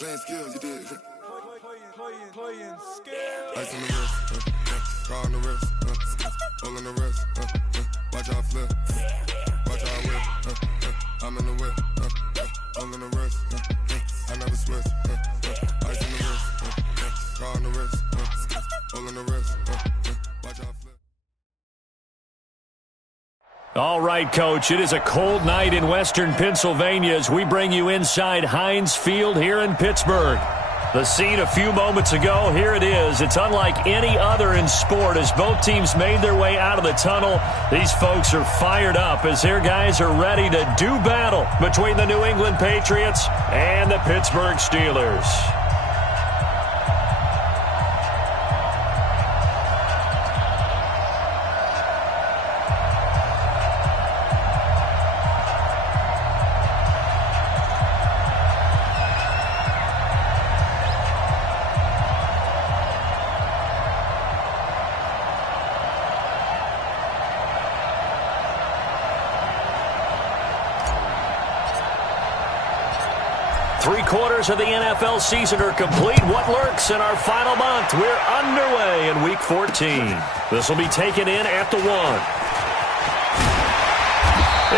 Playing skills, you did. Playing skills. Ice on the wrist, car on the wrist, hole in the wrist, watch out flip, watch out whip, I'm in the whip, hole in the wrist, I never switch, ice on the wrist, car on the wrist, hole in the wrist, watch out flip. All right, Coach, it is a cold night in western Pennsylvania as we bring you inside Heinz Field here in Pittsburgh. The scene a few moments ago, here it is. It's unlike any other in sport as both teams made their way out of the tunnel. These folks are fired up as their guys are ready to do battle between the New England Patriots and the Pittsburgh Steelers. Three-quarters of the NFL season are complete. What lurks in our final month? We're underway in Week 14. This will be taken in at the 1.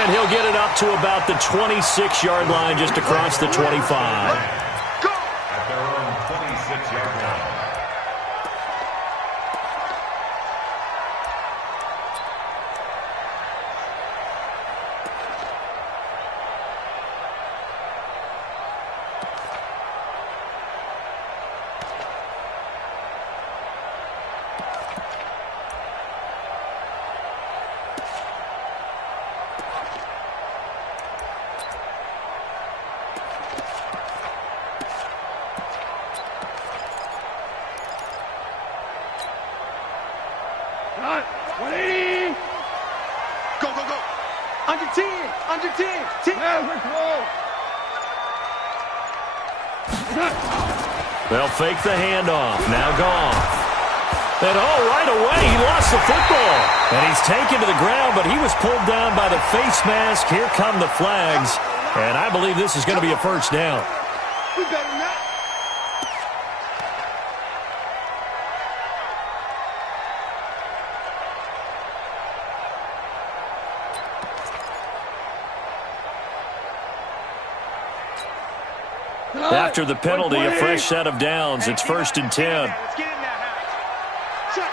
And he'll get it up to about the 26-yard line just across the 25. Go! At their own 26-yard line. They'll fake the handoff. Now gone. And right away, he lost the football. And he's taken to the ground, but he was pulled down by the face mask. Here come the flags. And I believe this is going to be a first down. We better not. After the penalty, a fresh set of downs. It's 1st and 10. Let's get in that house. Check.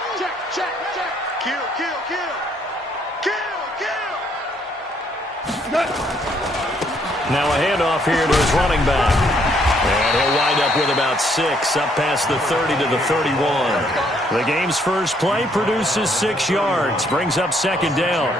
Kill. Now a handoff here to his running back. And he'll wind up with about 6, up past the 30 to the 31. The game's first play produces 6 yards, brings up 2nd down.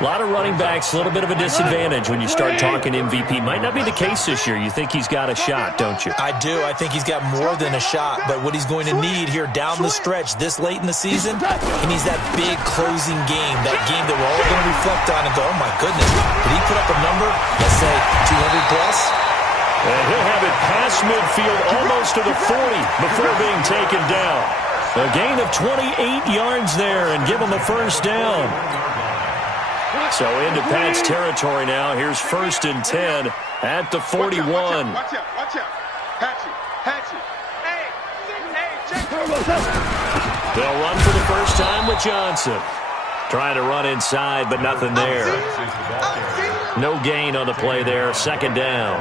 A lot of running backs, a little bit of a disadvantage when you start talking MVP. Might not be the case this year. You think he's got a shot, don't you? I do. I think he's got more than a shot. But what he's going to need here down the stretch this late in the season, he needs that big closing game, that game that we're all going to reflect on and go, oh, my goodness, did he put up a number, let's say 200-plus? And he'll have it past midfield almost to the 40 before being taken down. A gain of 28 yards there and give him a first down. So into Pat's territory now. Here's 1st and 10 at the 41. Watch out. Hatchet. Hey, check. They'll run for the first time with Johnson. Trying to run inside, but nothing there. No gain on the play there. 2nd down.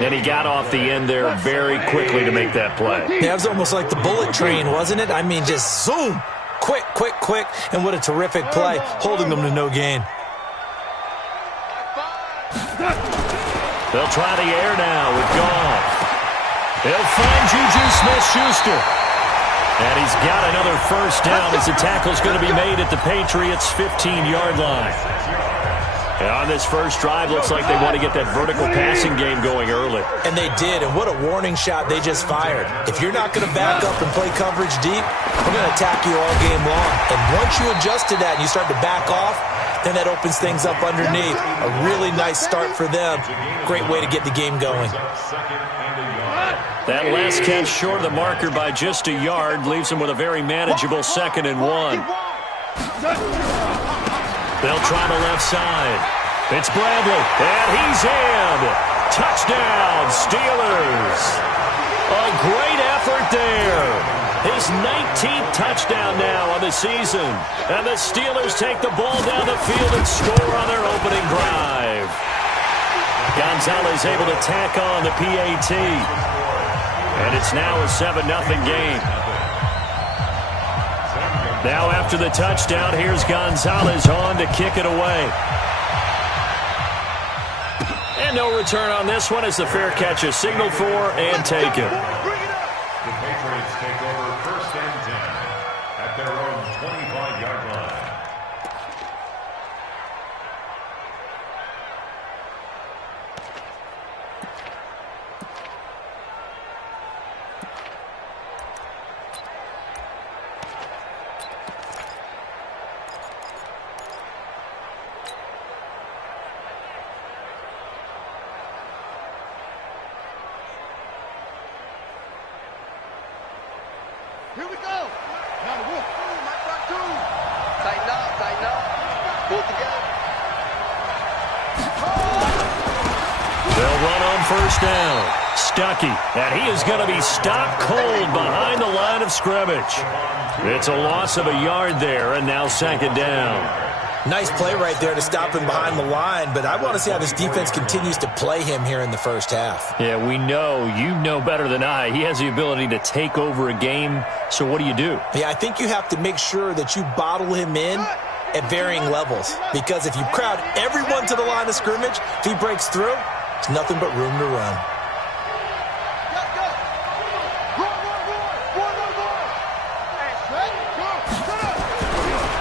And he got off the end there very quickly to make that play. Yeah, it was almost like the bullet train, wasn't it? I mean, just zoom. Quick. And what a terrific play, holding them to no gain. They'll try the air now with Goff. He'll find Juju Smith-Schuster. And he's got another first down as the tackle's going to be made at the Patriots' 15-yard line. And on this first drive, looks like they want to get that vertical passing game going early. And they did, and what a warning shot they just fired. If you're not going to back up and play coverage deep, we're going to attack you all game long. And once you adjust to that and you start to back off, then that opens things up underneath. A really nice start for them. Great way to get the game going. That last catch short of the marker by just a yard leaves him with a very manageable 2nd and 1. They'll try the left side. It's Bradley, and he's in. Touchdown, Steelers. his 19th touchdown now on the season. And the Steelers take the ball down the field and score on their opening drive. Gonzalez able to tack on the PAT. And it's now a 7-0 game. Now after the touchdown, here's Gonzalez on to kick it away. And no return on this one as the fair catch is signaled for and taken. The Patriots take over 1st and 10 at their own 25-yard line. Here we go. Now the wolf. My front two. Tighten up, tighten up. Pull together. They'll run on 1st down. Stuckey, and he is going to be stopped cold behind the line of scrimmage. It's a loss of a yard there, and now 2nd down. Nice play right there to stop him behind the line, but I want to see how this defense continues to play him here in the first half. Yeah, we know. You know better than I. He has the ability to take over a game, so what do you do? Yeah, I think you have to make sure that you bottle him in at varying levels, because if you crowd everyone to the line of scrimmage, if he breaks through, it's nothing but room to run.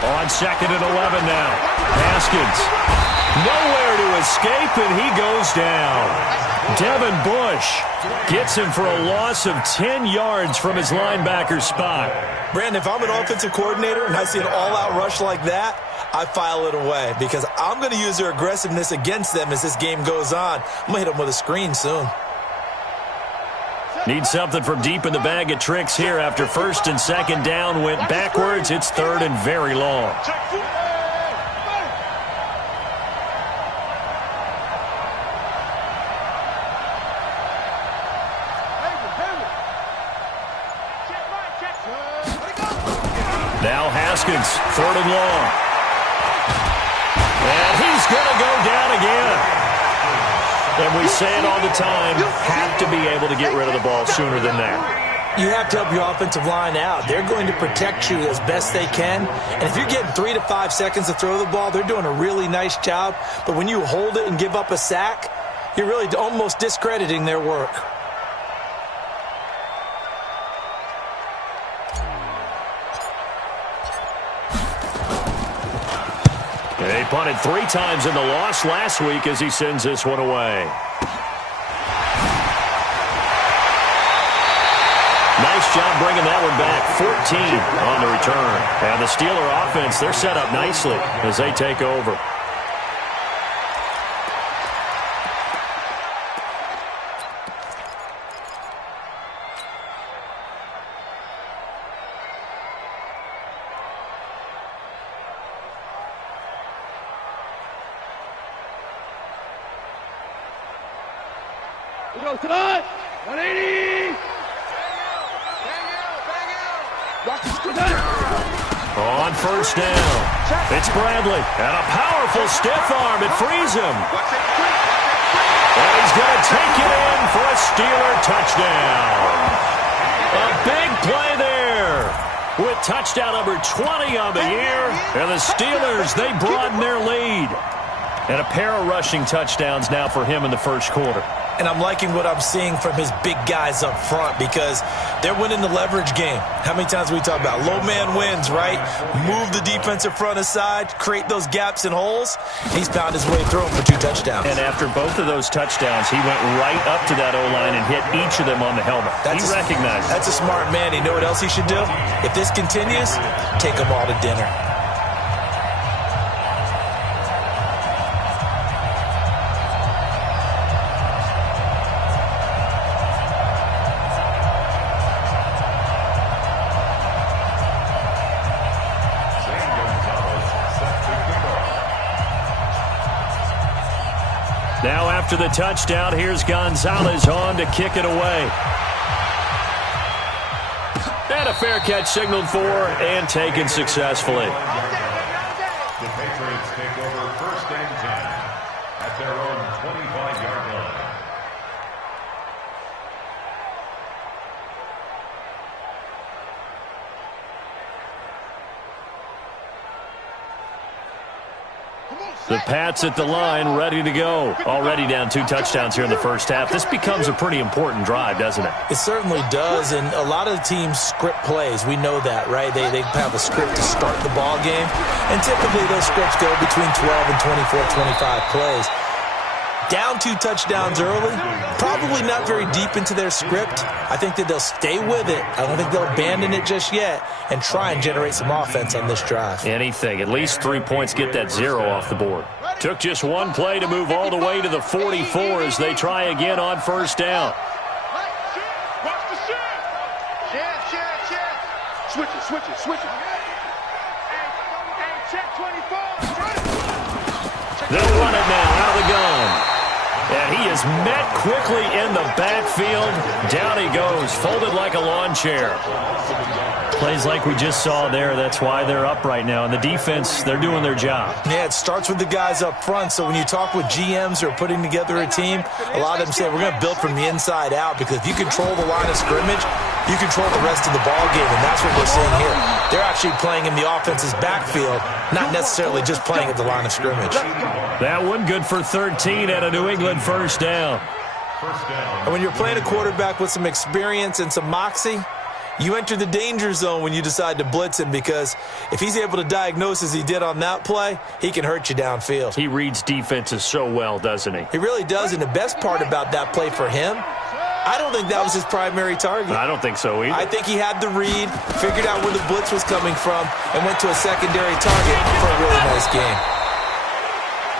On 2nd and 11 now. Haskins. Nowhere to escape, and he goes down. Devin Bush gets him for a loss of 10 yards from his linebacker spot. Brandon, if I'm an offensive coordinator and I see an all-out rush like that, I file it away because I'm going to use their aggressiveness against them as this game goes on. I'm going to hit them with a screen soon. Need something from deep in the bag of tricks here after 1st and 2nd down went backwards. It's 3rd and very long. Now Haskins, 3rd and long. And he's going to go down again. And we say it all the time, have to be able to get rid of the ball sooner than that. You have to help your offensive line out. They're going to protect you as best they can. And if you're getting 3 to 5 seconds to throw the ball, they're doing a really nice job. But when you hold it and give up a sack, you're really almost discrediting their work. They punted 3 times in the loss last week as he sends this one away. Nice job bringing that one back. 14 on the return. And the Steeler offense, they're set up nicely as they take over. We go tonight. 180. On 1st down, it's Bradley. And a powerful stiff arm. It frees him. And he's going to take it in for a Steeler touchdown. A big play there with touchdown number 20 on the year. And the Steelers, they broaden their lead. And a pair of rushing touchdowns now for him in the first quarter. And I'm liking what I'm seeing from his big guys up front because they're winning the leverage game. How many times we talk about low man wins, right? Move the defensive front aside, create those gaps and holes. He's found his way through them for 2 touchdowns. And after both of those touchdowns, he went right up to that O-line and hit each of them on the helmet. He recognized it. That's a smart man. You know what else he should do? If this continues, take them all to dinner. Now after the touchdown, here's Gonzalez on to kick it away. And a fair catch signaled for and taken successfully. The Patriots take over 1st and 10 at their own 25-yard line. The Pats at the line, ready to go. Already down 2 touchdowns here in the first half. This becomes a pretty important drive, doesn't it? It certainly does, and a lot of the teams script plays. We know that, right? They have a script to start the ball game, and typically those scripts go between 12 and 24, 25 plays. Down 2 touchdowns early, probably not very deep into their script. I think that they'll stay with it. I don't think they'll abandon it just yet and try and generate some offense on this drive. Anything. At least 3 points, get that 0 off the board. Took just 1 play to move all the way to the 44 as they try again on 1st down. Switch it. Hey, check 24. They'll run it now out of the gun. And he is met quickly in the backfield. Down he goes, folded like a lawn chair. Plays like we just saw there. That's why they're up right now. And the defense, they're doing their job. Yeah, it starts with the guys up front. So when you talk with GMs who are putting together a team, a lot of them say we're going to build from the inside out, because if you control the line of scrimmage, you control the rest of the ball game, and that's what we're seeing here. They're actually playing in the offense's backfield, not necessarily just playing at the line of scrimmage. That one good for 13 at a New England 1st down. And when you're playing a quarterback with some experience and some moxie, you enter the danger zone when you decide to blitz him, because if he's able to diagnose as he did on that play, he can hurt you downfield. He reads defenses so well, doesn't he? He really does, and the best part about that play for him, I don't think that was his primary target. I don't think so either. I think he had the read, figured out where the blitz was coming from, and went to a secondary target for a really nice game.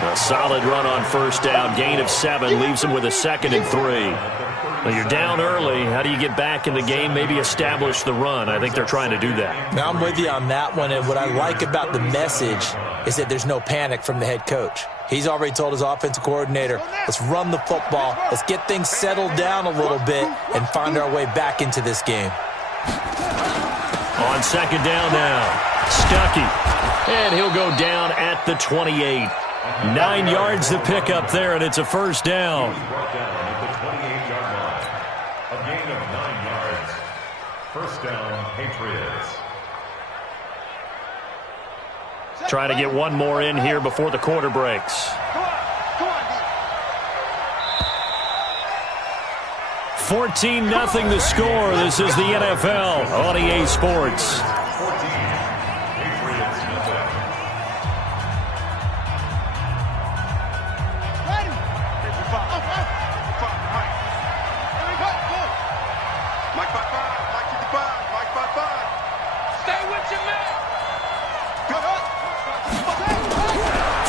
A solid run on 1st down. Gain of 7 leaves him with a 2nd and 3. Well, you're down early. How do you get back in the game? Maybe establish the run. I think they're trying to do that. Now, I'm with you on that one, and what I like about the message is that there's no panic from the head coach. He's already told his offensive coordinator, let's run the football, let's get things settled down a little bit and find our way back into this game. On 2nd down now, Stuckey. And he'll go down at the 28. 9 yards to pick up there, and it's a 1st down. Brought down at the 28-yard line. A gain of 9 yards. 1st down, Patriots. Trying to get one more in here before the quarter breaks. 14-0 the score. This is the NFL on EA Sports.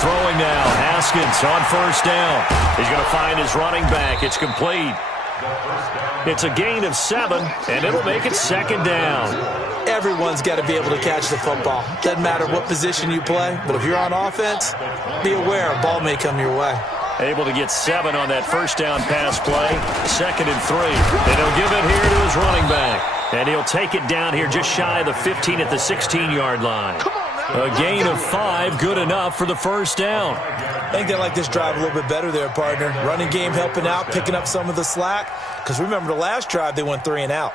Throwing now, Haskins on 1st down. He's going to find his running back. It's complete. It's a gain of 7, and it'll make it 2nd down. Everyone's got to be able to catch the football. Doesn't matter what position you play, but if you're on offense, be aware a ball may come your way. Able to get 7 on that 1st down pass play. 2nd and 3. And he'll give it here to his running back. And he'll take it down here just shy of the 15 at the 16-yard line. A gain of 5, good enough for the 1st down. I think they like this drive a little bit better there, partner. Running game helping out, picking up some of the slack. Because remember, the last drive, they went 3 and out.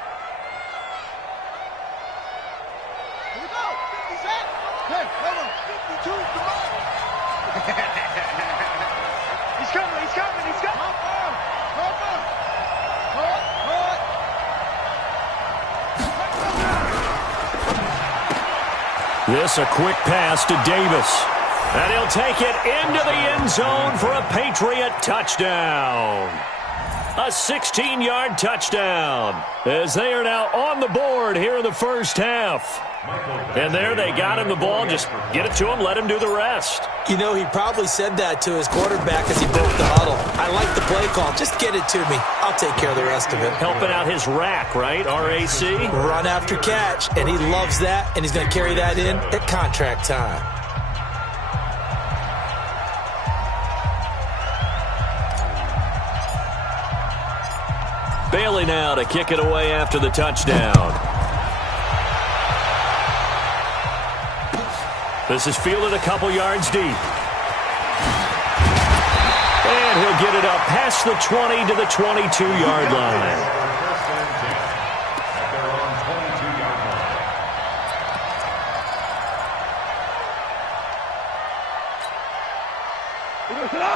This a quick pass to Davis. And he'll take it into the end zone for a Patriot touchdown. A 16-yard touchdown as they are now on the board here in the first half. And there they got him the ball. Just get it to him, let him do the rest. You know, he probably said that to his quarterback as he broke the huddle. I like the play call. Just get it to me. I'll take care of the rest of it. Helping out his rack, right? R-A-C? Run after catch, and he loves that, and he's going to carry that in at contract time. Bailey now to kick it away after the touchdown. This is fielded a couple yards deep. And he'll get it up past the 20 to the 22-yard line.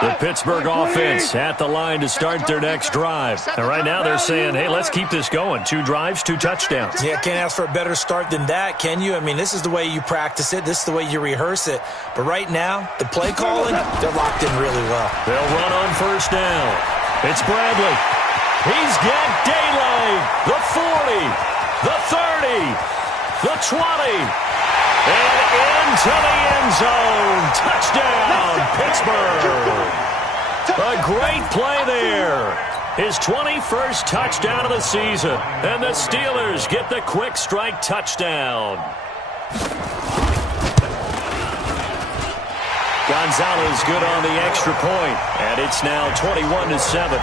The Pittsburgh offense at the line to start their next drive. And right now they're saying, hey, let's keep this going. 2 drives, 2 touchdowns. Yeah, can't ask for a better start than that, can you? I mean, this is the way you practice it. This is the way you rehearse it. But right now, the play calling, they're locked in really well. They'll run on first down. It's Bradley. He's got daylight. The 40, the 30, the 20. And into the end zone. Touchdown, Pittsburgh. A great play there. His 21st touchdown of the season. And the Steelers get the quick strike touchdown. Gonzalez good on the extra point. And it's now 21-7.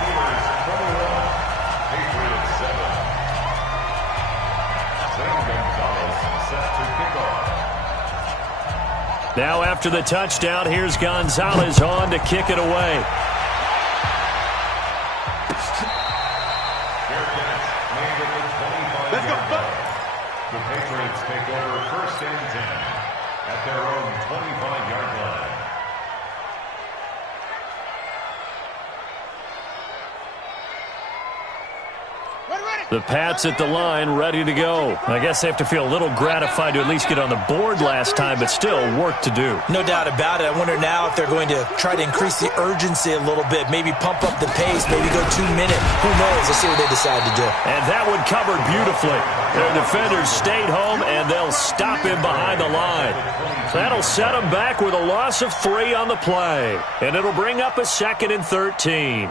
Now after the touchdown, here's Gonzalez on to kick it away. Let's go. The Patriots take over first and 10 at their own 25-yard line. The Pats at the line, ready to go. I guess they have to feel a little gratified to at least get on the board last time, but still work to do. No doubt about it. I wonder now if they're going to try to increase the urgency a little bit, maybe pump up the pace, maybe go 2 minute. Who knows? Let's see what they decide to do. And that one covered beautifully. Their defenders stayed home, and they'll stop him behind the line. That'll set them back with a loss of 3 on the play. And it'll bring up a 2nd and 13.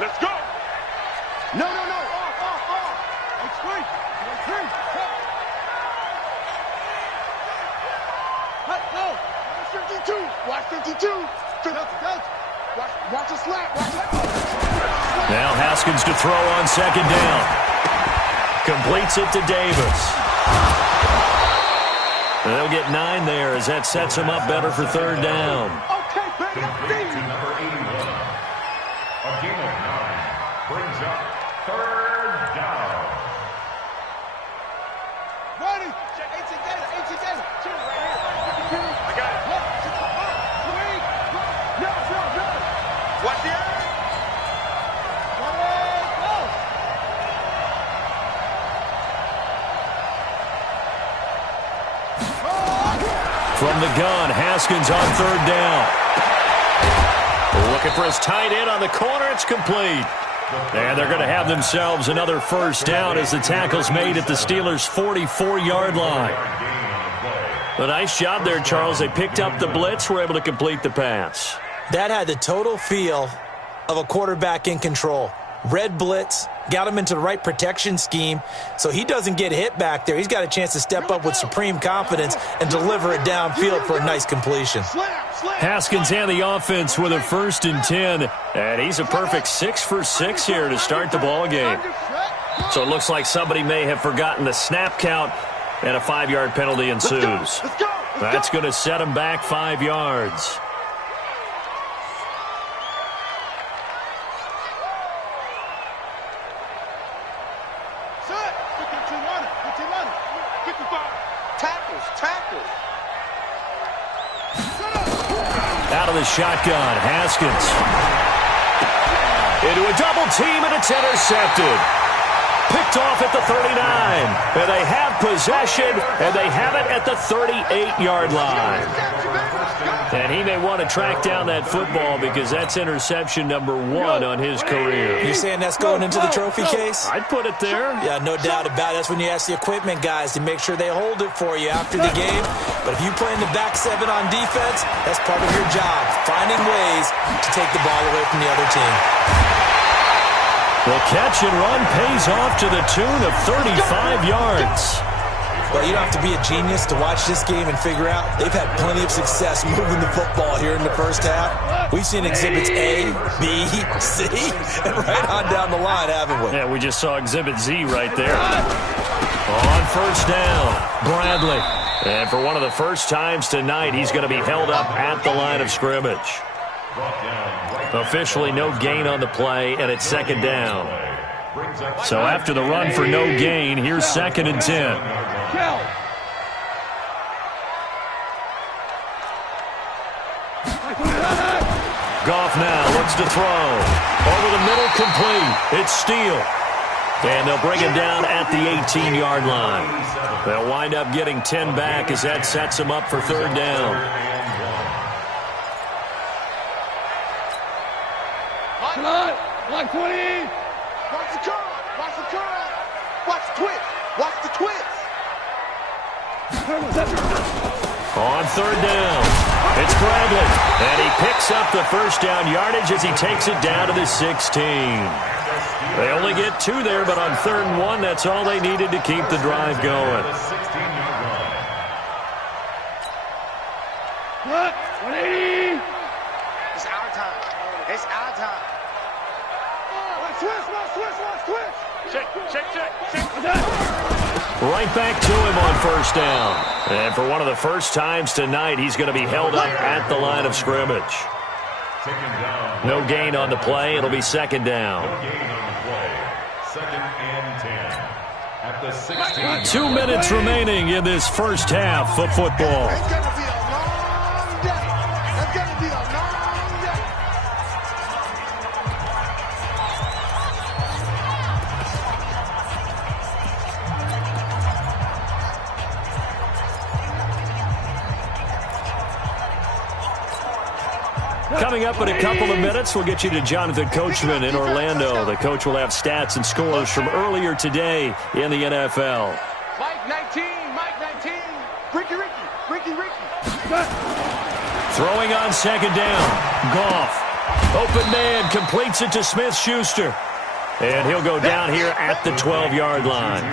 Let's go. No. It's free. No. Watch 52. Watch a slap. Now Haskins to throw on 2nd down. Completes it to Davis. And they'll get 9 there as that sets them up better for 3rd down. Okay, baby. To number 81. A game of 9 brings up 3rd down. Ready. Check 18 data. Chill right here. I got it. No. Watch the air. Go. From the gun, Haskins on 3rd down. Looking for his tight end on the corner. It's complete. And they're going to have themselves another 1st down as the tackle's made at the Steelers' 44-yard line. A nice job there, Charles. They picked up the blitz, were able to complete the pass. That had the total feel of a quarterback in control. Red blitz, got him into the right protection scheme, so he doesn't get hit back there. He's got a chance to step up with supreme confidence and deliver it downfield for a nice completion. Haskins and the offense with a 1st and 10, and he's a perfect 6 for 6 here to start the ball game. So it looks like somebody may have forgotten the snap count, and a 5-yard penalty ensues. That's going to set him back 5 yards. Out of the shotgun, Haskins. Into a double team, and it's intercepted. Picked off at the 39. And they have possession, and they have it at the 38-yard line. And he may want to track down that football because that's interception number 1 on his career. You're saying that's going into the trophy case? I'd put it there. Yeah, no doubt about it. That's when you ask the equipment guys to make sure they hold it for you after the game. But if you play in the back 7 on defense, that's part of your job, finding ways to take the ball away from the other team. The catch and run pays off to the tune of 35 yards. Well, you don't have to be a genius to watch this game and figure out they've had plenty of success moving the football here in the first half. We've seen exhibits A, B, C, and right on down the line, haven't we? Yeah, we just saw exhibit Z right there. On first down, Bradley. And for one of the first times tonight, he's going to be held up at the line of scrimmage. Officially no gain on the play, and it's second down. So after the run for no gain, here's 2nd and 10. Goff now looks to throw. Over the middle, complete. It's Steele. And they'll bring him down at the 18-yard line. They'll wind up getting 10 back as that sets them up for third down. Line 20. Watch the curl. Watch the curl. Watch the twist. Watch the twist. On third down, it's Bradley. And he picks up the first down yardage as he takes it down to the 16. They only get 2 there, but on 3rd and 1, that's all they needed to keep the drive going. 180. It's our time. It's our time. Watch twist. Check. Right back to him on first down. And for one of the first times tonight, he's going to be held up at the line of scrimmage. No gain on the play. It'll be second down. 2nd and 10 at the 16. 2 minutes remaining in this first half of football. It's going to be a long day. It's going to be a long day. Coming up in a couple of minutes, we'll get you to Jonathan Coachman in Orlando. The coach will have stats and scores from earlier today in the NFL. Mike 19. Ricky. Throwing on second down. Goff. Open man, completes it to Smith-Schuster. And he'll go down here at the 12-yard line.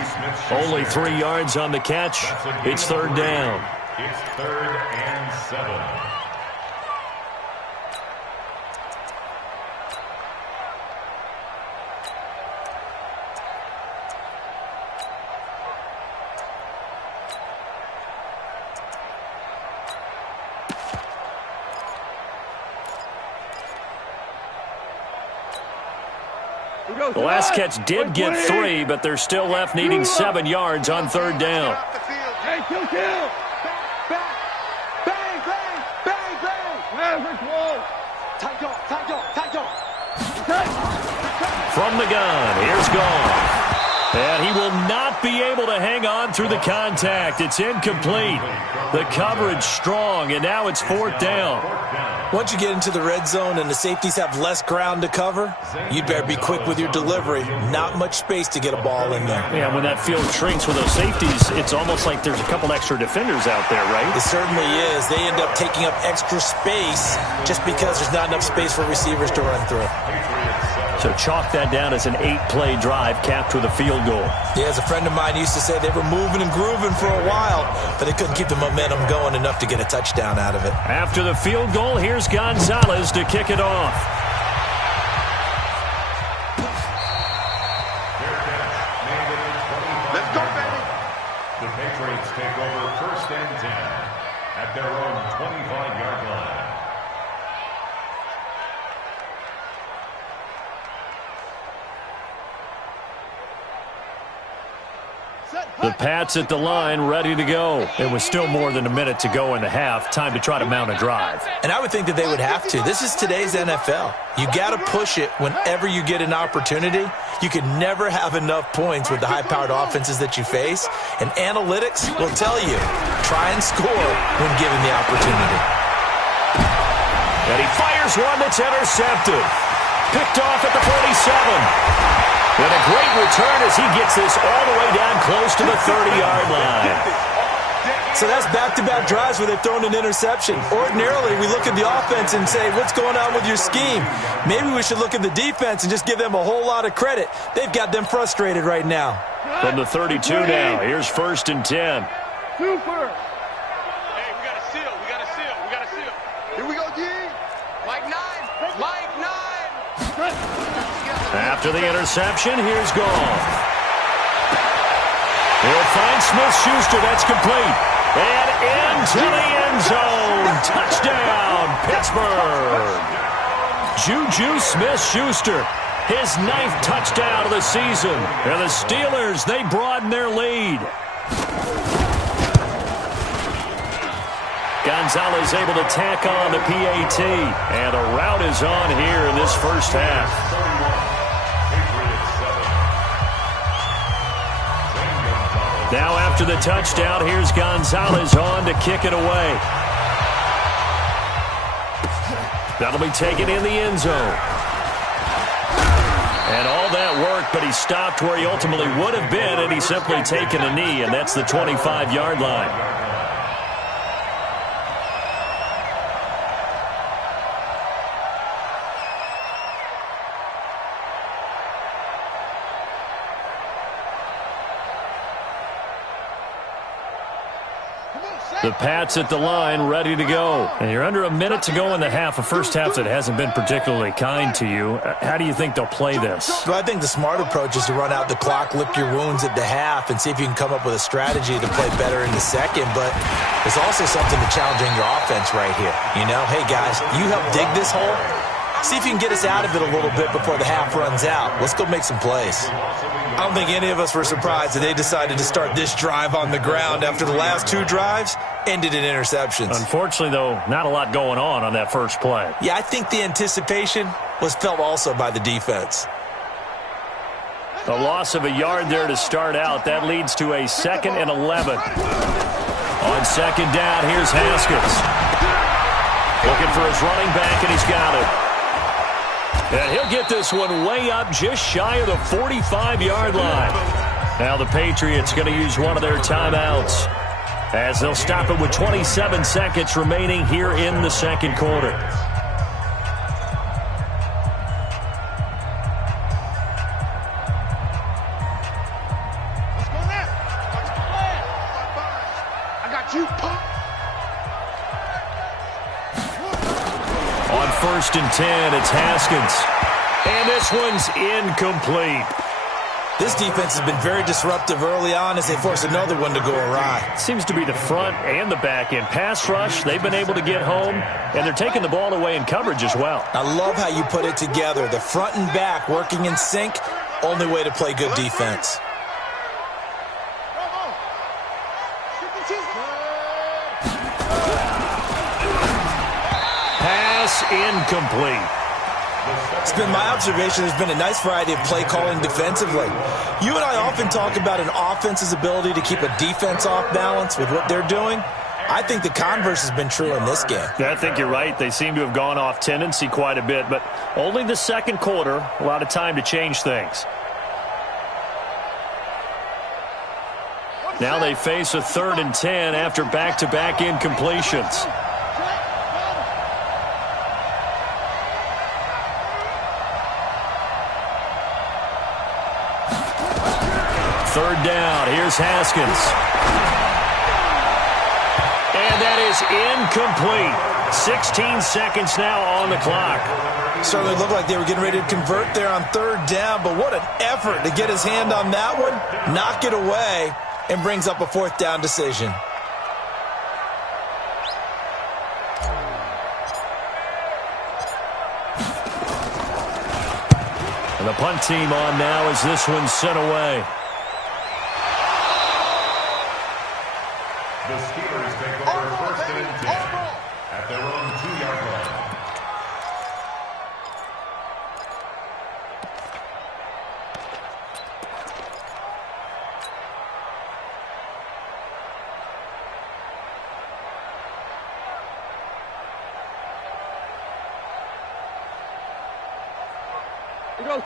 Only 3 yards on the catch. It's third down. It's 3rd and 7. The last catch did get 3, but they're still left needing 7 yards on third down. Hey, kill. Back. Bang. Tight dog. From the gun, here's Goff. And he will not be able to hang on through the contact. It's incomplete. The coverage strong, and now it's 4th down. Once you get into the red zone and the safeties have less ground to cover, you'd better be quick with your delivery. Not much space to get a ball in there. Yeah, when that field shrinks with those safeties, it's almost like there's a couple extra defenders out there, right? It certainly is. They end up taking up extra space just because there's not enough space for receivers to run through. So chalk that down as an 8-play drive capped with a field goal. Yeah, as a friend of mine used to say, they were moving and grooving for a while, but they couldn't keep the momentum going enough to get a touchdown out of it. After the field goal, here's Gonzalez to kick it off. Let's go, baby. The Patriots take over 1st and 10 at their own 25-yard line. The Pats at the line, ready to go. It was still more than a minute to go in the half. Time to try to mount a drive. And I would think that they would have to. This is today's NFL. You got to push it whenever you get an opportunity. You can never have enough points with the high-powered offenses that you face. And analytics will tell you, try and score when given the opportunity. And he fires one that's intercepted. Picked off at the 47. And a great return as he gets this all the way down close to the 30-yard line. So that's back-to-back drives where they've thrown an interception. Ordinarily, we look at the offense and say, what's going on with your scheme? Maybe we should look at the defense and just give them a whole lot of credit. They've got them frustrated right now. From the 32 now, here's 1st and 10. Super. Hey, we got to seal. We got to seal. We got to seal. Here we go, G. Mike 9. Mike 9. After the interception, here's Goff. He'll find Smith-Schuster. That's complete. And into the end zone. Touchdown, Pittsburgh. Juju Smith-Schuster, his 9th touchdown of the season. And the Steelers, they broaden their lead. Gonzalez able to tack on the PAT. And a rout is on here in this first half. Now after the touchdown, here's Gonzalez on to kick it away. That'll be taken in the end zone. And all that work, but he stopped where he ultimately would have been, and he's simply taken a knee, and that's the 25-yard line. The Pats at the line, ready to go. And you're under a minute to go in the half, a first half that hasn't been particularly kind to you. How do you think they'll play this? Well, I think the smart approach is to run out the clock, lick your wounds at the half, and see if you can come up with a strategy to play better in the second. But there's also something to challenging your offense right here. You know, hey, guys, you help dig this hole. See if you can get us out of it a little bit before the half runs out. Let's go make some plays. I don't think any of us were surprised that they decided to start this drive on the ground after the last 2 drives ended in interceptions. Unfortunately, though, not a lot going on that first play. Yeah, I think the anticipation was felt also by the defense. A loss of a yard there to start out. That leads to a 2nd and 11. On 2nd down, here's Haskins. Looking for his running back, and he's got it. And he'll get this one way up just shy of the 45-yard line. Now the Patriots going to use one of their timeouts as they'll stop it with 27 seconds remaining here in the second quarter. I got you, Pop. On 1st and 10, it's Haskins. And this one's incomplete. This defense has been very disruptive early on as they force another one to go awry. Seems to be the front and the back end. Pass rush, they've been able to get home, and they're taking the ball away in coverage as well. I love how you put it together. The front and back working in sync, only way to play good defense. Pass incomplete. It's been my observation there's been a nice variety of play calling defensively. You and I often talk about an offense's ability to keep a defense off balance with what they're doing. I think the converse has been true in this game. Yeah, I think you're right. They seem to have gone off tendency quite a bit, but only the second quarter, a lot of time to change things. Now they face a 3rd and 10 after back-to-back incompletions. Third down, here's Haskins. And that is incomplete. 16 seconds now on the clock. Certainly looked like they were getting ready to convert there on 3rd down, but what an effort to get his hand on that one, knock it away, and brings up a 4th down decision. And the punt team on now as this one's sent away. The Steelers take over 1st and 10 at their own 2-yard line.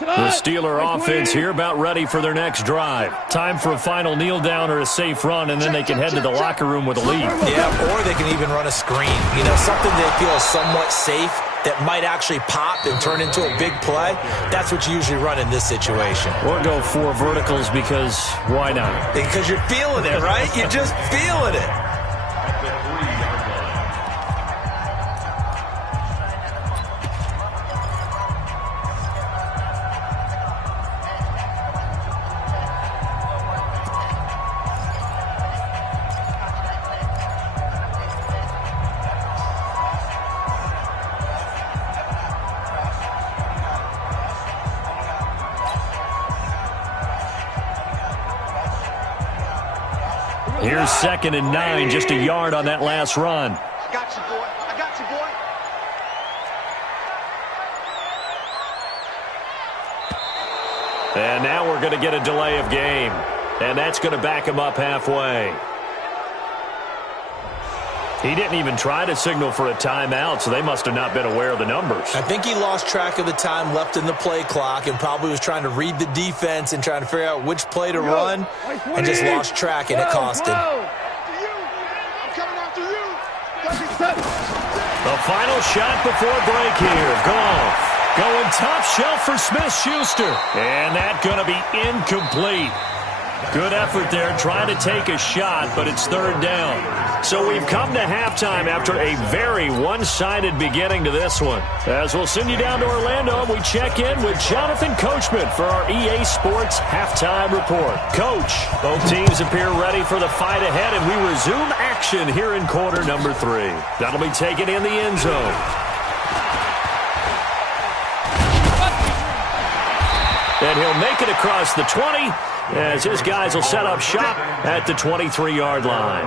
The Steeler offense here about ready for their next drive. Time for a final kneel down or a safe run, and then they can head to the locker room with a lead. Yeah, or they can even run a screen. You know, something they feel is somewhat safe that might actually pop and turn into a big play, that's what you usually run in this situation. Or go 4 verticals because why not? Because you're feeling it, right? You're just feeling it. Here's 2nd and 9, just a yard on that last run. I got you, boy. I got you, boy. And now we're going to get a delay of game. And that's going to back him up halfway. He didn't even try to signal for a timeout, so they must have not been aware of the numbers. I think he lost track of the time left in the play clock and probably was trying to read the defense and trying to figure out which play to run and just lost track, and it cost him. I'm coming after you. 30 seconds. The final shot before break here. Goff going top shelf for Smith-Schuster. And that's going to be incomplete. Good effort there trying to take a shot, but it's 3rd down. So we've come to halftime after a very one-sided beginning to this one. As we'll send you down to Orlando, we check in with Jonathan Coachman for our EA Sports Halftime Report. Coach, both teams appear ready for the fight ahead, and we resume action here in quarter number 3. That'll be taken in the end zone. And he'll make it across the 20 as his guys will set up shop at the 23-yard line.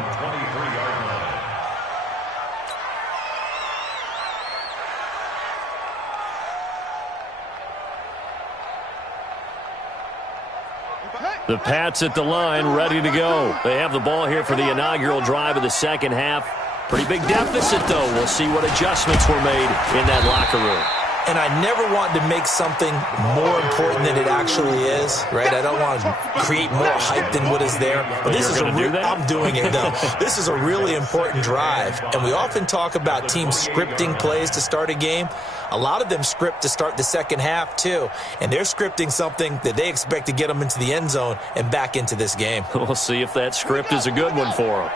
The Pats at the line, ready to go. They have the ball here for the inaugural drive of the second half. Pretty big deficit, though. We'll see what adjustments were made in that locker room. And I never want to make something more important than it actually is, right? I don't want to create more hype than what is there. But this is I'm doing it, though. This is a really important drive. And we often talk about teams scripting plays to start a game. A lot of them script to start the second half, too. And they're scripting something that they expect to get them into the end zone and back into this game. We'll see if that script is a good one for them.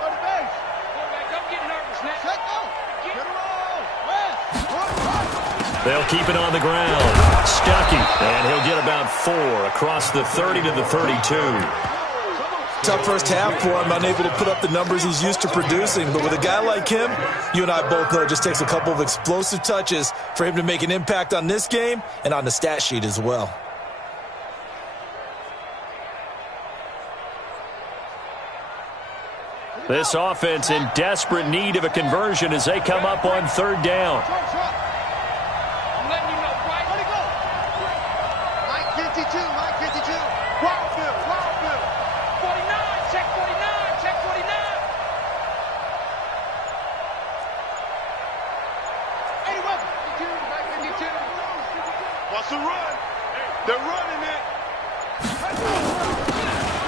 They'll keep it on the ground. Stuckey, and he'll get about 4 across the 30 to the 32. Tough first half for him, unable to put up the numbers he's used to producing. But with a guy like him, you and I both know it just takes a couple of explosive touches for him to make an impact on this game and on the stat sheet as well. This offense in desperate need of a conversion as they come up on 3rd down.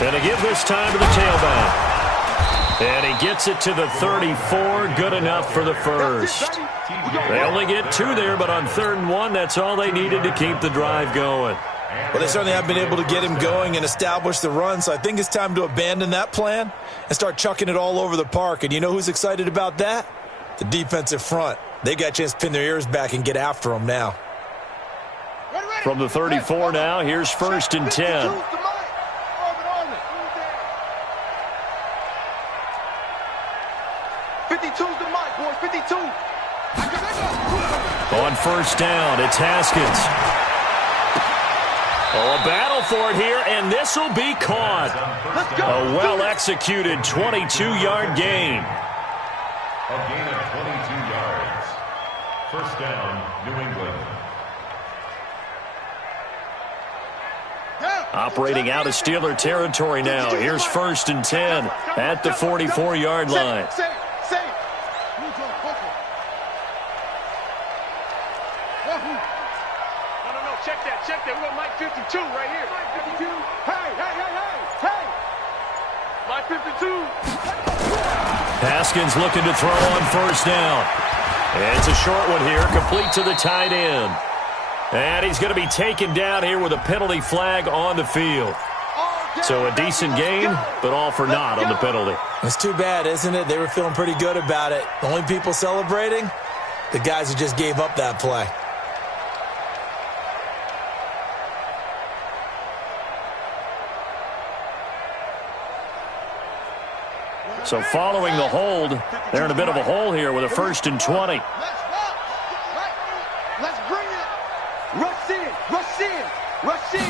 And he gives this time to the tailback. And he gets it to the 34. Good enough for the first. They only get 2 there, but on 3rd and 1, that's all they needed to keep the drive going. Well, they certainly have been able to get him going and establish the run, so I think it's time to abandon that plan and start chucking it all over the park. And you know who's excited about that? The defensive front. They got a chance to pin their ears back and get after him now. From the 34 now, here's 1st and 10. On 1st down, it's Haskins. Oh, a battle for it here, and this will be caught. A well-executed 22-yard gain. A gain of 22 yards. 1st down, New England. Operating out of Steeler territory now. Here's 1st and 10 at the 44-yard line. Check that. We got Mike 52 right here. Mike 52. Hey. Mike 52. Haskins looking to throw on 1st down. And it's a short one here, complete to the tight end. And he's going to be taken down here with a penalty flag on the field. So a decent game, but all for naught on the penalty. It's too bad, isn't it? They were feeling pretty good about it. The only people celebrating, the guys who just gave up that play. So following the hold, they're in a bit of a hole here with a 1st and 20. Let's bring it. Rush in, rush in, rush in.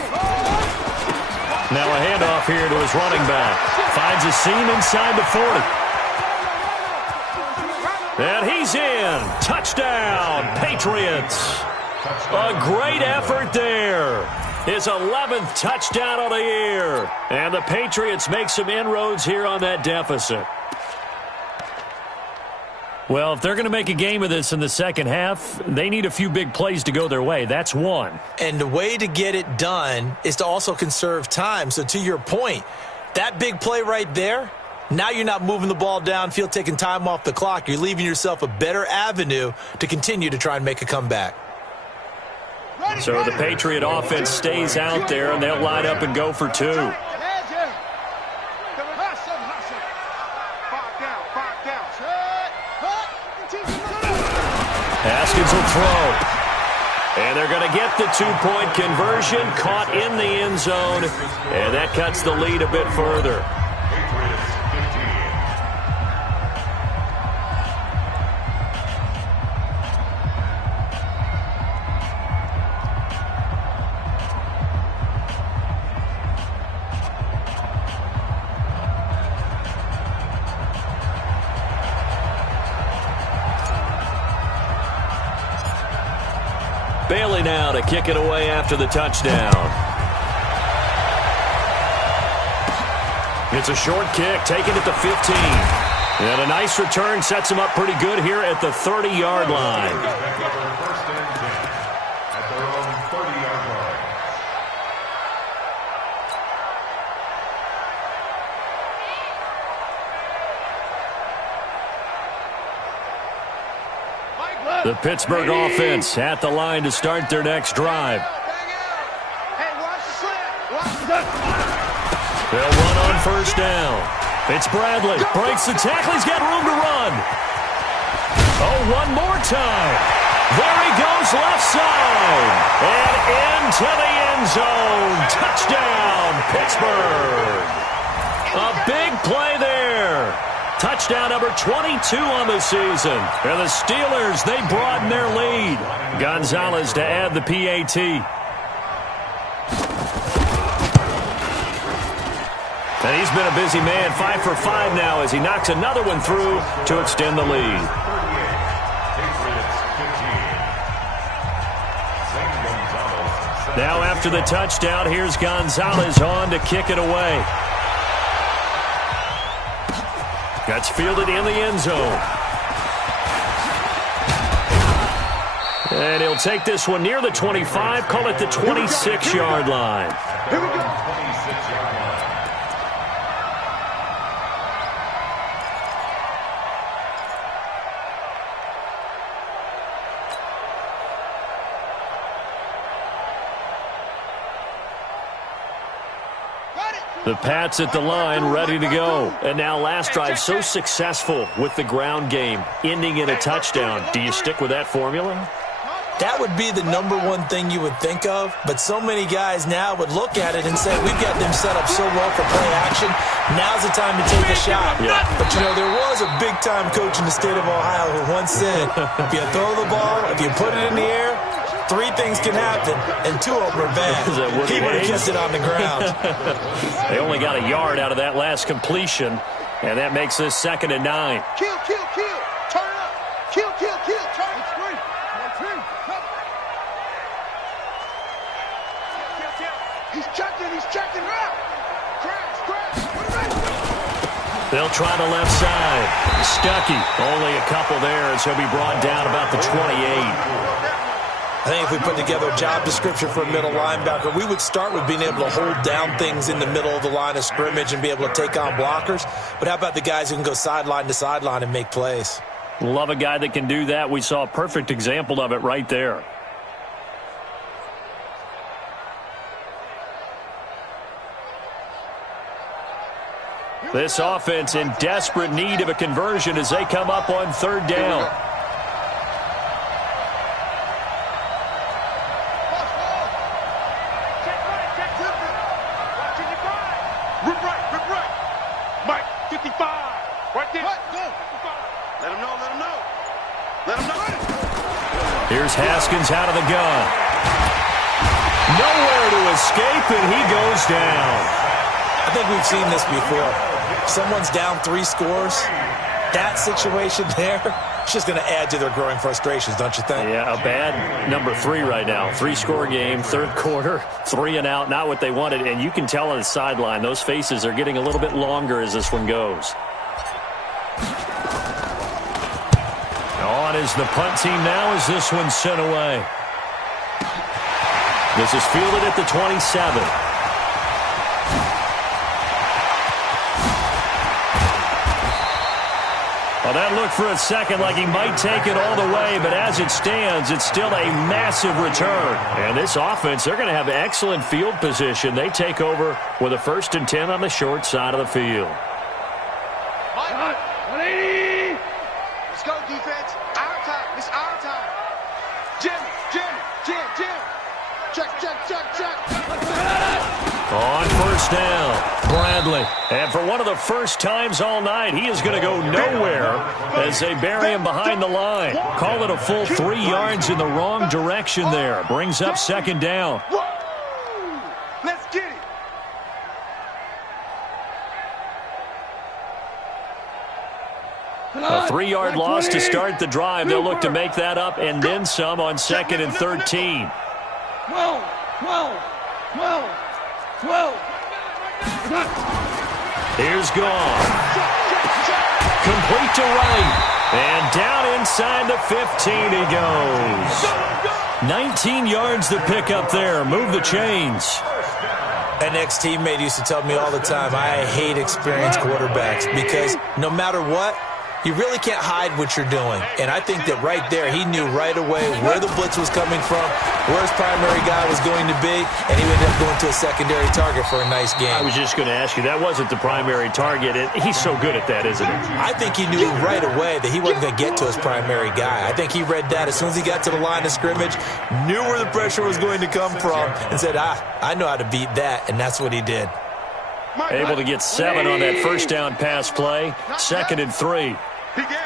Now a handoff here to his running back. Finds a seam inside the 40. And he's in. Touchdown, Patriots. A great effort there. His 11th touchdown of the year. And the Patriots make some inroads here on that deficit. Well, if they're going to make a game of this in the second half, they need a few big plays to go their way. That's one. And the way to get it done is to also conserve time. So to your point, that big play right there, now you're not moving the ball downfield, taking time off the clock. You're leaving yourself a better avenue to continue to try and make a comeback. So the Patriot offense stays out there, and they'll line up and go for 2. Haskins will throw. And they're going to get the 2-point conversion, caught in the end zone, and that cuts the lead a bit further. Bailey now to kick it away after the touchdown. It's a short kick, taken at the 15. And a nice return sets him up pretty good here at the 30-yard line. First and 10 at their own 30-yard line. The Pittsburgh offense at the line to start their next drive. They'll run on first down. It's Bradley. Breaks the tackle. He's got room to run. Oh, one more time. There he goes left side. And into the end zone. Touchdown, Pittsburgh. A big play there. Touchdown number 22 on the season. And the Steelers, they broaden their lead. Gonzalez to add the PAT. And he's been a busy man, 5 for 5 now as he knocks another one through to extend the lead. Now after the touchdown, here's Gonzalez on to kick it away. That's fielded in the end zone. And he'll take this one near the 25, call it the 26-yard line. Here we go. 26-yard line. The Pats at the line, ready to go. And now last drive so successful with the ground game, ending in a touchdown. Do you stick with that formula? That would be the number one thing you would think of, but so many guys now would look at it and say, we've got them set up so well for play action, now's the time to take a shot. Yeah. But, you know, there was a big-time coach in the state of Ohio who once said, if you throw the ball, if you put it in the air, 3 things can happen, and 2 of them are bad. He would have kept it on the ground. They only got a yard out of that last completion, and that makes this 2nd and 9. Kill, kill, kill. Turn it up. Kill, kill, kill. Turn it. He's checking out. Crash. They'll try the left side. Stuckey, only a couple there as he'll be brought down about the 28. I think if we put together a job description for a middle linebacker, we would start with being able to hold down things in the middle of the line of scrimmage and be able to take on blockers. But how about the guys who can go sideline to sideline and make plays? Love a guy that can do that. We saw a perfect example of it right there. This offense in desperate need of a conversion as they come up on third down. Mike, 55. Right there. Let him know. Let him know. Here's Haskins out of the gun. Nowhere to escape, and he goes down. I think we've seen this before. Someone's down 3 scores. That situation there, it's just going to add to their growing frustrations, don't you think? Yeah, a bad number 3 right now. 3-score game, third quarter, 3 and out, not what they wanted. And you can tell on the sideline, those faces are getting a little bit longer as this one goes. On is the punt team now as this one's sent away. This is fielded at the 27. Well, that looked for a second like he might take it all the way, but as it stands, it's still a massive return. And this offense, they're going to have excellent field position. They take over with a 1st and 10 on the short side of the field. 180. Let's go, defense. Our time. It's our time. Jim. Check. On first down, Bradley. And for one of the first times all night, he is going to go nowhere as they bury him behind the line. Call it a full 3 yards in the wrong direction there. Brings up 2nd down. Let's get it. A 3-yard loss to start the drive. They'll look to make that up and then some on 2nd and 13. 12. Here's gone. Complete to right. And down inside the 15 he goes. 19 yards to pick up there. Move the chains. An ex-teammate used to tell me all the time, I hate experienced quarterbacks because no matter what, you really can't hide what you're doing. And I think that right there, he knew right away where the blitz was coming from, where his primary guy was going to be, and he ended up going to a secondary target for a nice game. I was just going to ask you, that wasn't the primary target. He's so good at that, isn't he? I think he knew right away that he wasn't going to get to his primary guy. I think he read that as soon as he got to the line of scrimmage, knew where the pressure was going to come from, and said, I know how to beat that, and that's what he did. Able to get 7 on that first down pass play. 2nd and 3. Big Ed.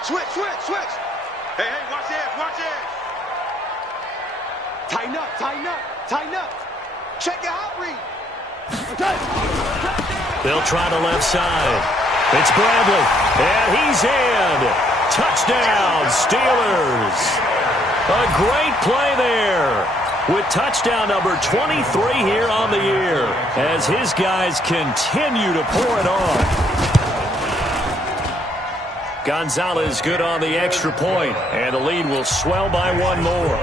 Switch. Hey, watch it. Tighten up. Check it out, read. They'll try the left side. It's Bradley, and he's in. Touchdown, Steelers. A great play there with touchdown number 23 here on the year as his guys continue to pour it on. Gonzalez good on the extra point, and the lead will swell by 1 more.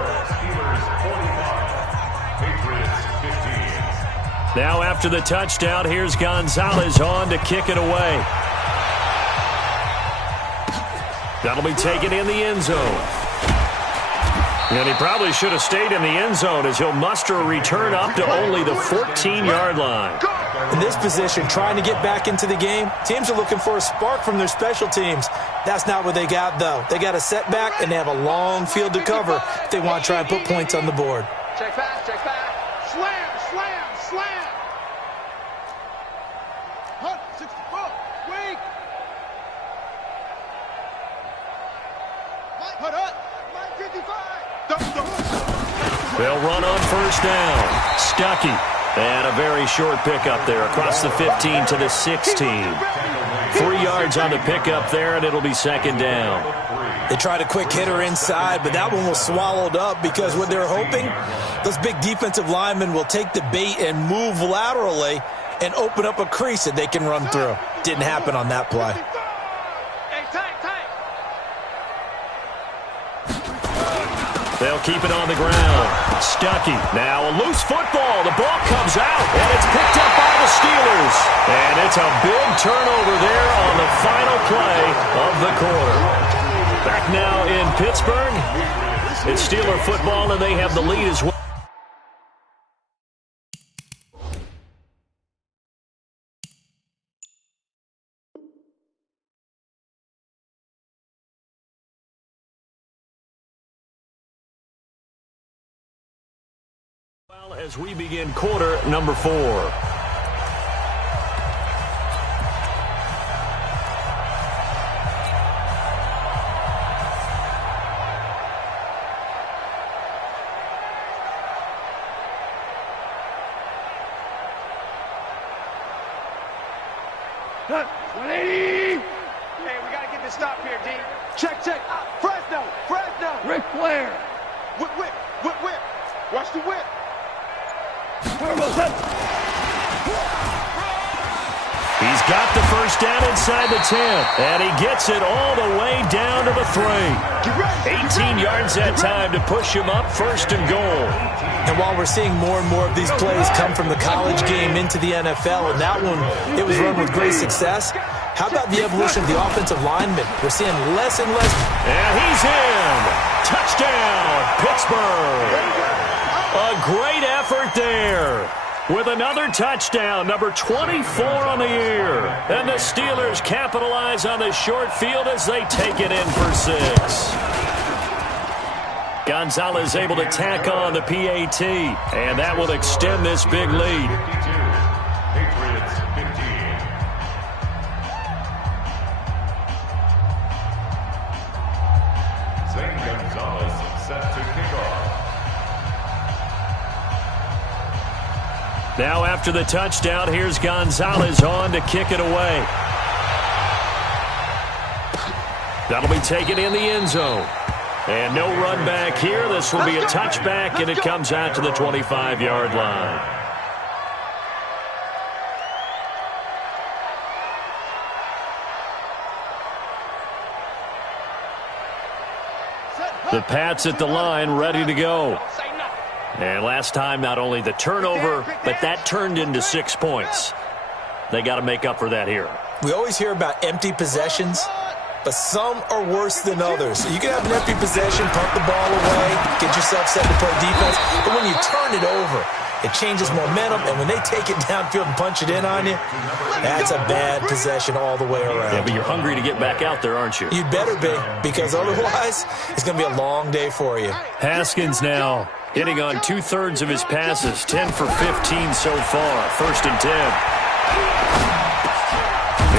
Now after the touchdown, here's Gonzalez on to kick it away. That'll be taken in the end zone. And he probably should have stayed in the end zone as he'll muster a return up to only the 14-yard line. In this position, trying to get back into the game, teams are looking for a spark from their special teams. That's not what they got, though. They got a setback, and they have a long field to cover if they want to try and put points on the board. Check back. Slam. 164. Weak. Put up. 55. They'll run on first down. Stuckey. And a very short pickup there across the 15 to the 16. 3 yards on the pickup there, and it'll be 2nd down. They tried a quick hitter inside, but that one was swallowed up because what they're hoping, those big defensive linemen will take the bait and move laterally and open up a crease that they can run through. Didn't happen on that play. Hey, tight. They'll keep it on the ground. Stuckey. Now a loose football. The ball comes out, and it's picked up by the Steelers. And it's a big turnover there on the final play of the quarter. Back now in Pittsburgh. It's Steeler football, and they have the lead as well. As we begin quarter number 4. Cut. 180. Hey, we got to get this stop here, D. Check. Fresno. Ric Flair. Whip. Watch the whip. He's got the first down inside the 10, and he gets it all the way down to the 3. 18 yards that time to push him up, first and goal. And while we're seeing more and more of these plays come from the college game into the NFL, and that one, it was run with great success, how about the evolution of the offensive linemen? We're seeing less and less. And he's in. Touchdown, Pittsburgh. A great effort there with another touchdown, number 24 on the year. And the Steelers capitalize on the short field as they take it in for 6. Gonzalez able to tack on the PAT, and that will extend this big lead. Patriots 15. Zane Gonzalez set to kick off. Now after the touchdown, here's Gonzalez on to kick it away. That'll be taken in the end zone. And no run back here. This will be a touchback, and it comes out to the 25-yard line. The Pats at the line, ready to go. And last time, not only the turnover, but that turned into 6 points. They got to make up for that here. We always hear about empty possessions, but some are worse than others. You can have an empty possession, pump the ball away, get yourself set to play defense, but when you turn it over, it changes momentum, and when they take it downfield and punch it in on you, that's a bad possession all the way around. Yeah, but you're hungry to get back out there, aren't you? You'd better be, because otherwise, it's going to be a long day for you. Haskins now hitting on 2/3 of his passes, 10 for 15 so far, 1st and 10.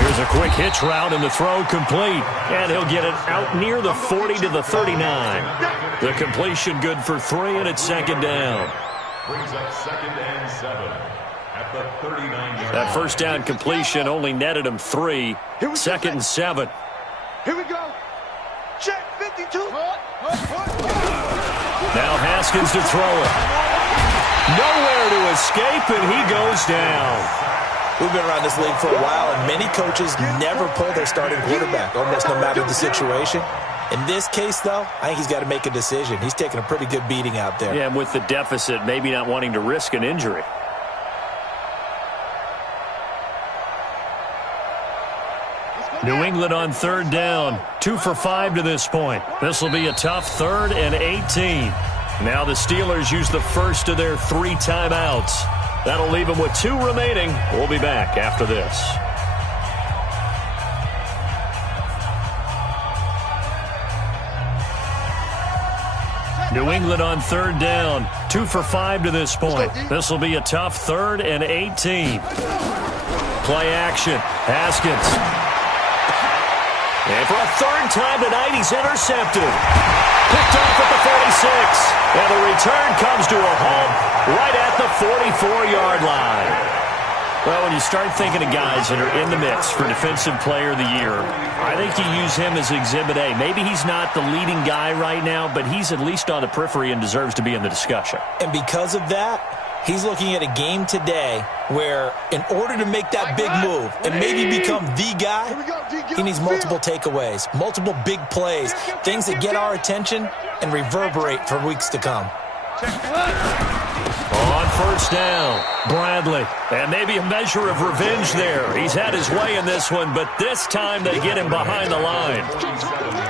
Here's a quick hitch route, and the throw complete. And he'll get it out near the 40 to the 39. The completion good for 3, and it's 2nd down. Brings up 2nd and 7 at the 39-yard. That first down completion only netted him 3. 2nd and 7. Here we go. Check 52. Now Haskins to throw it. Nowhere to escape, and he goes down. We've been around this league for a while, and many coaches never pull their starting quarterback, almost no matter the situation. In this case, though, I think he's got to make a decision. He's taking a pretty good beating out there. Yeah, and with the deficit, maybe not wanting to risk an injury. New England on 3rd down. 2 for 5 to this point. This will be a tough 3rd and 18. Now the Steelers use the first of their 3 timeouts. That'll leave them with 2 remaining. We'll be back after this. New England on 3rd down. 2 for 5 to this point. This will be a tough 3rd and 18. Play action. Haskins. And for a 3rd time tonight, he's intercepted. Picked off at the 46. And the return comes to a halt right at the 44-yard line. Well, when you start thinking of guys that are in the mix for Defensive Player of the Year, I think you use him as Exhibit A. Maybe he's not the leading guy right now, but he's at least on the periphery and deserves to be in the discussion. And because of that, he's looking at a game today where in order to make that big move and maybe become the guy, he needs multiple takeaways, multiple big plays, things that get our attention and reverberate for weeks to come. On first down, Bradley. And maybe a measure of revenge there. He's had his way in this one, but this time they get him behind the line.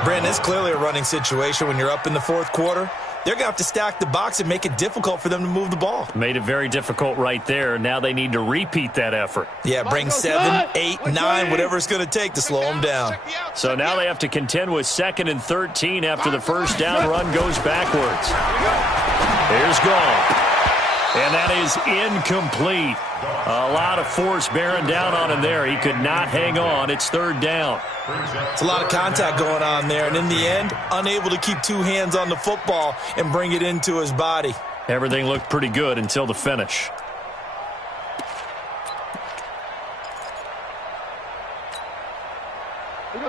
Brandon, it's clearly a running situation when you're up in the fourth quarter. They're going to have to stack the box and make it difficult for them to move the ball. Made it very difficult right there. Now they need to repeat that effort. Yeah, bring 7, 8, 9, whatever it's going to take to slow them down. So now they have to contend with 2nd and 13 after the first down run goes backwards. Here's Gall. And that is incomplete. A lot of force bearing down on him there. He could not hang on. It's 3rd down. It's a lot of contact going on there, and in the end, unable to keep 2 hands on the football and bring it into his body. Everything looked pretty good until the finish.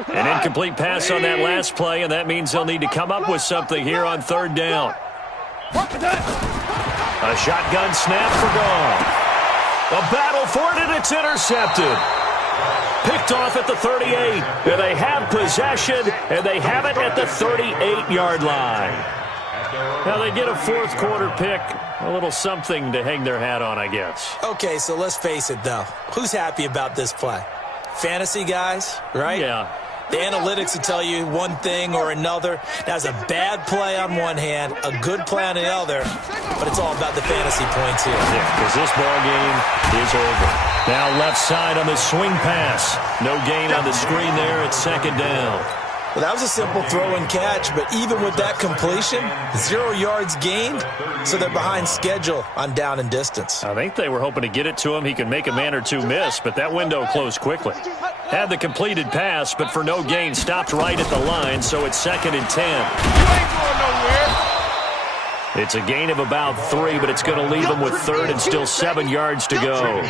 An incomplete pass on that last play, and that means they'll need to come up with something here on 3rd down. A shotgun snap for Gall. A battle for it, and it's intercepted. Picked off at the 38. And they have possession, and they have it at the 38-yard line. Now they get a fourth quarter pick. A little something to hang their hat on, I guess. Okay, so let's face it, though. Who's happy about this play? Fantasy guys, right? Yeah. The analytics will tell you one thing or another. That's a bad play on one hand, a good play on the other, but it's all about the fantasy points here. Yeah, because this ball game is over. Now left side on the swing pass. No gain on the screen there. It's 2nd down. Well, that was a simple throw and catch, but even with that completion, 0 yards gained, so they're behind schedule on down and distance. I think they were hoping to get it to him. He could make a man or two miss, but that window closed quickly. Had the completed pass, but for no gain, stopped right at the line, so it's 2nd and 10. You ain't going nowhere. It's a gain of about 3, but it's going to leave them with 3rd and still 7 yards to go.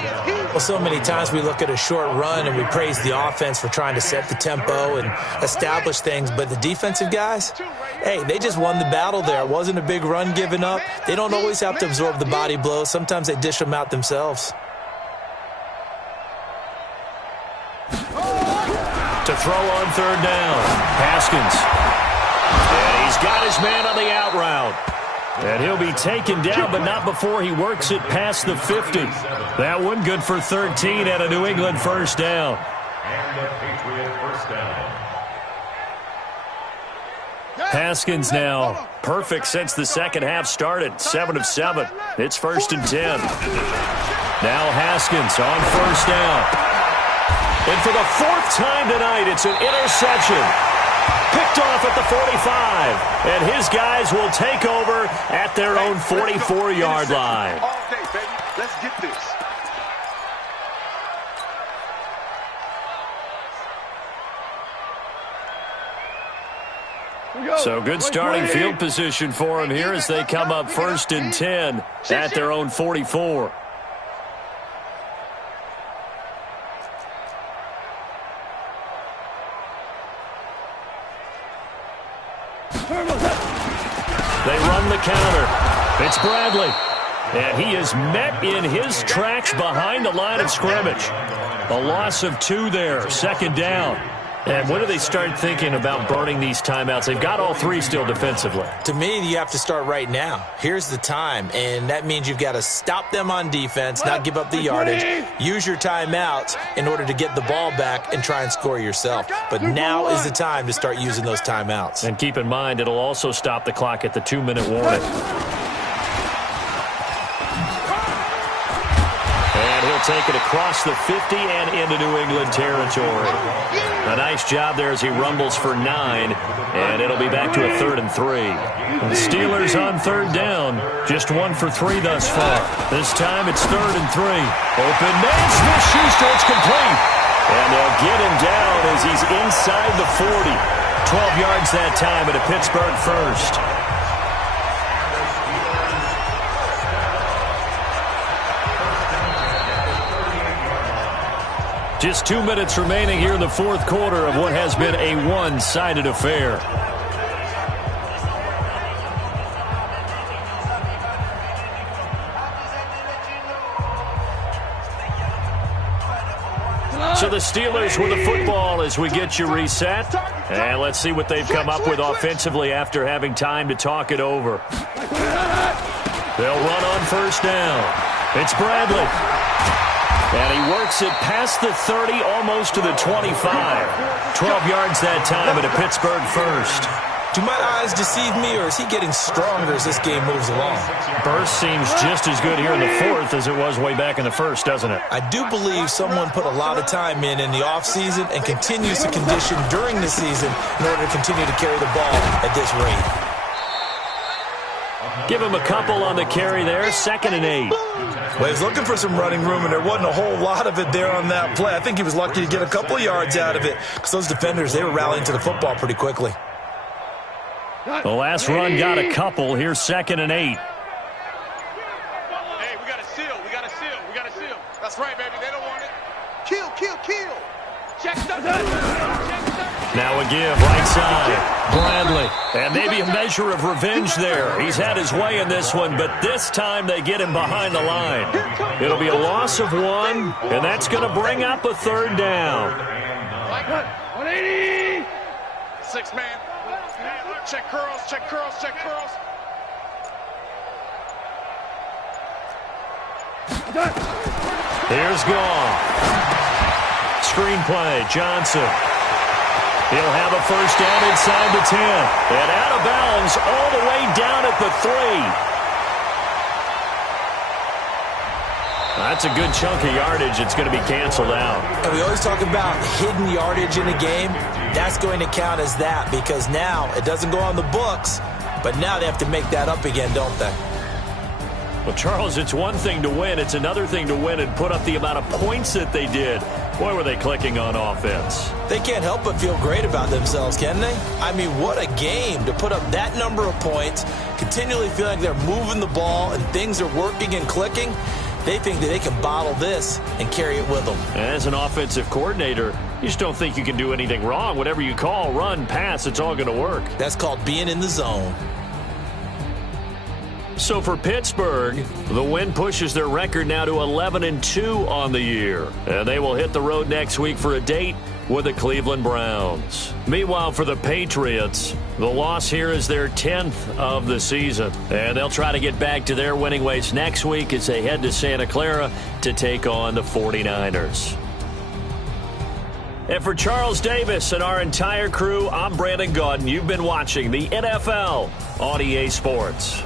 Well, so many times we look at a short run and we praise the offense for trying to set the tempo and establish things, but the defensive guys, hey, they just won the battle there. It wasn't a big run given up. They don't always have to absorb the body blows. Sometimes they dish them out themselves. To throw on 3rd down, Haskins. And he's got his man on the out route. And he'll be taken down, but not before he works it past the 50. That one good for 13 and a New England first down. And the Patriot first down. Haskins now perfect since the second half started. 7 of 7. It's 1st and 10. Now Haskins on 1st down. And for the 4th time tonight, it's an interception. Picked off at the 45. And his guys will take over at their own 44-yard line. All day, baby. Let's get this. So good starting field position for them here as they come up 1st and 10 at their own 44. They run the counter. It's Bradley. And he is met in his tracks behind the line of scrimmage. A loss of 2 there, 2nd down. And when do they start thinking about burning these timeouts? They've got all 3 still defensively. To me, you have to start right now. Here's the time, and that means you've got to stop them on defense, not give up the yardage, use your timeouts in order to get the ball back and try and score yourself. But now is the time to start using those timeouts. And keep in mind, it'll also stop the clock at the 2-minute warning. Take it across the 50 and into New England territory. A nice job there as he rumbles for 9, and it'll be back to a 3rd and 3. The Steelers on 3rd down, just 1 for 3 thus far. This time it's 3rd and 3. Open man, Smith-Schuster, it's complete. And they'll get him down as he's inside the 40. 12 yards that time at a Pittsburgh first. Just 2 minutes remaining here in the fourth quarter of what has been a one-sided affair. So the Steelers with the football as we get you reset. And let's see what they've come up with offensively after having time to talk it over. They'll run on first down. It's Bradley. And he works it past the 30, almost to the 25. 12 yards that time, and a Pittsburgh first. Do my eyes deceive me, or is he getting stronger as this game moves along? Burst seems just as good here in the fourth as it was way back in the first, doesn't it? I do believe someone put a lot of time in the offseason and continues to condition during the season in order to continue to carry the ball at this rate. Give him a couple on the carry there, 2nd and 8. Well, he was looking for some running room, and there wasn't a whole lot of it there on that play. I think he was lucky to get a couple of yards out of it because those defenders, they were rallying to the football pretty quickly. The last run got a couple. Here's 2nd and 8. Hey, we got a seal. We got a seal. We got a seal. That's right, baby. They don't want it. Kill, kill, kill. Check stuff. Now a give, right side. Bradley. And maybe a measure of revenge there. He's had his way in this one, but this time they get him behind the line. It'll be a loss of 1, and that's going to bring up a 3rd down. 180. 6 man. Check curls, check curls, check curls. Here's Gall. Screenplay, Johnson. He'll have a first down inside the 10. And out of bounds all the way down at the 3. That's a good chunk of yardage. It's going to be canceled out. And we always talk about hidden yardage in a game. That's going to count as that because now it doesn't go on the books, but now they have to make that up again, don't they? Well, Charles, it's one thing to win. It's another thing to win and put up the amount of points that they did. Boy, were they clicking on offense. They can't help but feel great about themselves, can they? I mean, what a game to put up that number of points, continually feeling like they're moving the ball and things are working and clicking. They think that they can bottle this and carry it with them. As an offensive coordinator, you just don't think you can do anything wrong. Whatever you call, run, pass, it's all going to work. That's called being in the zone. So for Pittsburgh, the win pushes their record now to 11-2 on the year. And they will hit the road next week for a date with the Cleveland Browns. Meanwhile, for the Patriots, the loss here is their 10th of the season. And they'll try to get back to their winning ways next week as they head to Santa Clara to take on the 49ers. And for Charles Davis and our entire crew, I'm Brandon Gaudin. You've been watching the NFL on EA Sports.